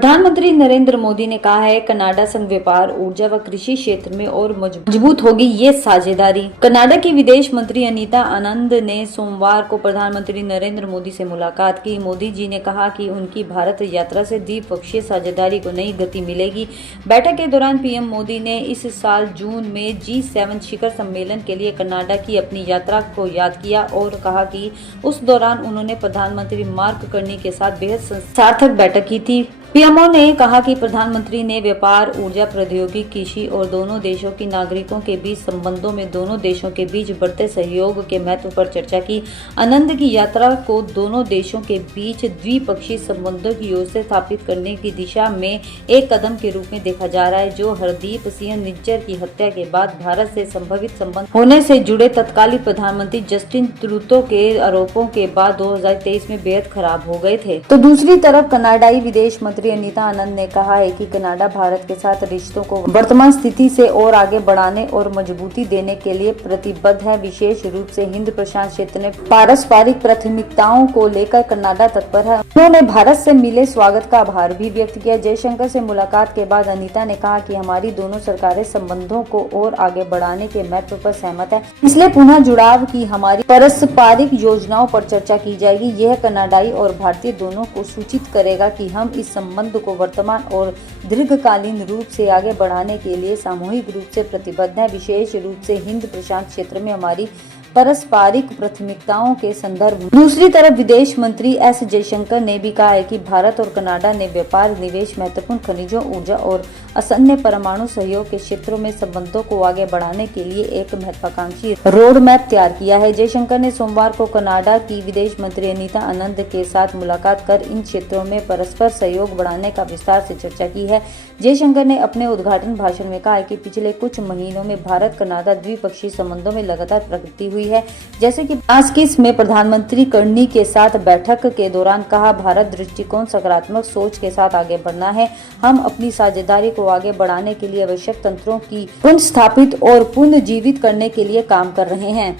प्रधानमंत्री नरेंद्र मोदी ने कहा है कनाडा संग व्यापार, ऊर्जा व कृषि क्षेत्र में और मजबूत होगी ये साझेदारी। कनाडा की विदेश मंत्री अनीता आनंद ने सोमवार को प्रधानमंत्री नरेंद्र मोदी से मुलाकात की। मोदी जी ने कहा कि उनकी भारत यात्रा से द्विपक्षीय साझेदारी को नई गति मिलेगी। बैठक के दौरान पीएम मोदी ने इस साल जून में G7 शिखर सम्मेलन के लिए कनाडा की अपनी यात्रा को याद किया और कहा कि उस दौरान उन्होंने प्रधानमंत्री मार्क कार्नी के साथ बेहद सार्थक बैठक की थी। पीएमओ ने कहा कि प्रधानमंत्री ने व्यापार, ऊर्जा, प्रौद्योगिकी, कृषि और दोनों देशों की नागरिकों के बीच संबंधों में दोनों देशों के बीच बढ़ते सहयोग के महत्व पर चर्चा की। आनंद की यात्रा को दोनों देशों के बीच द्विपक्षीय संबंधों की ओर से स्थापित करने की दिशा में एक कदम के रूप में देखा जा रहा है, जो हरदीप सिंह निज्जर की हत्या के बाद भारत से संभावित संबंध होने से जुड़े तत्कालीन प्रधानमंत्री जस्टिन ट्रूडो के आरोपों के बाद 2023 में बेहद खराब हो गए थे। तो दूसरी तरफ कनाडाई विदेश मंत्री अनीता आनंद ने कहा है कि कनाडा भारत के साथ रिश्तों को वर्तमान स्थिति से और आगे बढ़ाने और मजबूती देने के लिए प्रतिबद्ध है। विशेष रूप से हिंद प्रशांत क्षेत्र में पारस्परिक प्राथमिकताओं को लेकर कनाडा तत्पर है। उन्होंने भारत से मिले स्वागत का आभार भी व्यक्त किया। जयशंकर से मुलाकात के बाद अनीता ने कहा कि हमारी दोनों सरकारें संबंधों को और आगे बढ़ाने के महत्व पर सहमत है, इसलिए पुनः जुड़ाव की हमारी पारस्परिक योजनाओं पर चर्चा की जाएगी। यह कनाडाई और भारतीय दोनों को सूचित करेगा कि हम इस संबंध को वर्तमान और दीर्घकालीन रूप से आगे बढ़ाने के लिए सामूहिक रूप से प्रतिबद्ध है, विशेष रूप से हिंद प्रशांत क्षेत्र में हमारी पारस्परिक प्राथमिकताओं के संदर्भ में। दूसरी तरफ विदेश मंत्री एस जयशंकर ने भी कहा है कि भारत और कनाडा ने व्यापार, निवेश, महत्वपूर्ण खनिजों, ऊर्जा और असन्य परमाणु सहयोग के क्षेत्रों में संबंधों को आगे बढ़ाने के लिए एक महत्वाकांक्षी रोड मैप तैयार किया है। जयशंकर ने सोमवार को कनाडा की विदेश मंत्री अनीता आनंद के साथ मुलाकात कर इन क्षेत्रों में परस्पर सहयोग बढ़ाने का विस्तार से चर्चा की है। जयशंकर ने अपने उद्घाटन भाषण में कहा कि पिछले कुछ महीनों में भारत कनाडा द्विपक्षीय संबंधों में लगातार प्रगति हुई है। जैसे कि मास्किस में प्रधानमंत्री कार्नी के साथ बैठक के दौरान कहा, भारत दृष्टिकोण सकारात्मक सोच के साथ आगे बढ़ना है। हम अपनी साझेदारी को आगे बढ़ाने के लिए आवश्यक तंत्रों की पुनर्स्थापित और पुनर्जीवित करने के लिए काम कर रहे हैं।